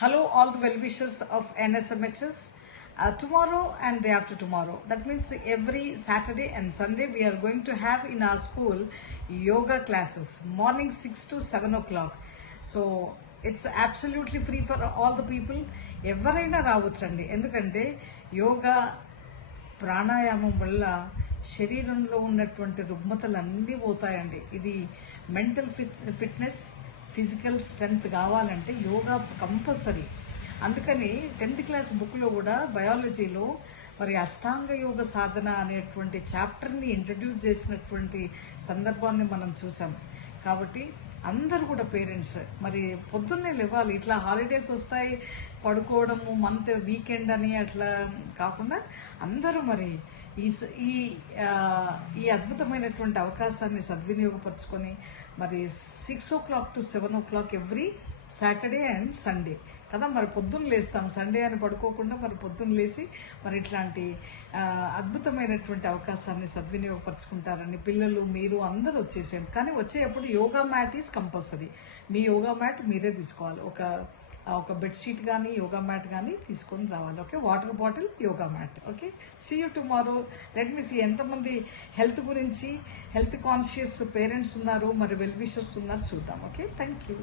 Hello, all the well wishers of NSMHS. Tomorrow and day after tomorrow. That means every Saturday and Sunday we are going to have in our school yoga classes, morning 6 to 7 o'clock. So it's absolutely free for all the people. ఎవరైనా రావచ్చండి, ఎందుకంటే యోగా ప్రాణాయామం వల్ల శరీరంలో ఉన్నటువంటి రుగ్మతలు అన్నీ పోతాయండి. ఇది మెంటల్ ఫిట్నెస్, ఫిజికల్ స్ట్రెంగ్త్ కావాలంటే యోగా కంపల్సరీ. అందుకని 10th క్లాస్ బుక్లో కూడా బయాలజీలో మరి అష్టాంగ యోగ సాధన అనేటువంటి చాప్టర్ని ఇంట్రడ్యూస్ చేసినటువంటి సందర్భాన్ని మనం చూసాం. కాబట్టి అందరూ కూడా పేరెంట్స్ మరి పొద్దున్నే లేవాలి. ఇట్లా హాలిడేస్ వస్తాయి, పడుకోవడము, మంత్ వీకెండ్ అని అట్లా కాకుండా అందరూ మరి ఈ ఈ ఈ అద్భుతమైనటువంటి అవకాశాన్ని సద్వినియోగపరచుకొని మరి 6 o'clock to 7 o'clock every Saturday and Sunday కదా. మరి పొద్దున్న లేస్తాం, సండే అని పడుకోకుండా మరి పొద్దున్న లేచి మరి ఇట్లాంటి అద్భుతమైనటువంటి అవకాశాన్ని సద్వినియోగపరచుకుంటారని పిల్లలు, మీరు అందరూ వచ్చేసారు. కానీ వచ్చేటప్పుడు యోగా మ్యాట్ ఈజ్ కంపల్సరీ. మీ యోగా మ్యాట్ మీరే తీసుకోవాలి. ఒక బెడ్షీట్ కానీ యోగా మ్యాట్ కానీ తీసుకొని రావాలి. Okay, water bottle, yoga mat. Okay, see you tomorrow. Let me see ఎంతమంది హెల్త్ గురించి హెల్త్ కాన్షియస్ పేరెంట్స్ ఉన్నారు, మరి వెల్ విషర్స్ ఉన్నారు చూద్దాం. Okay, thank you.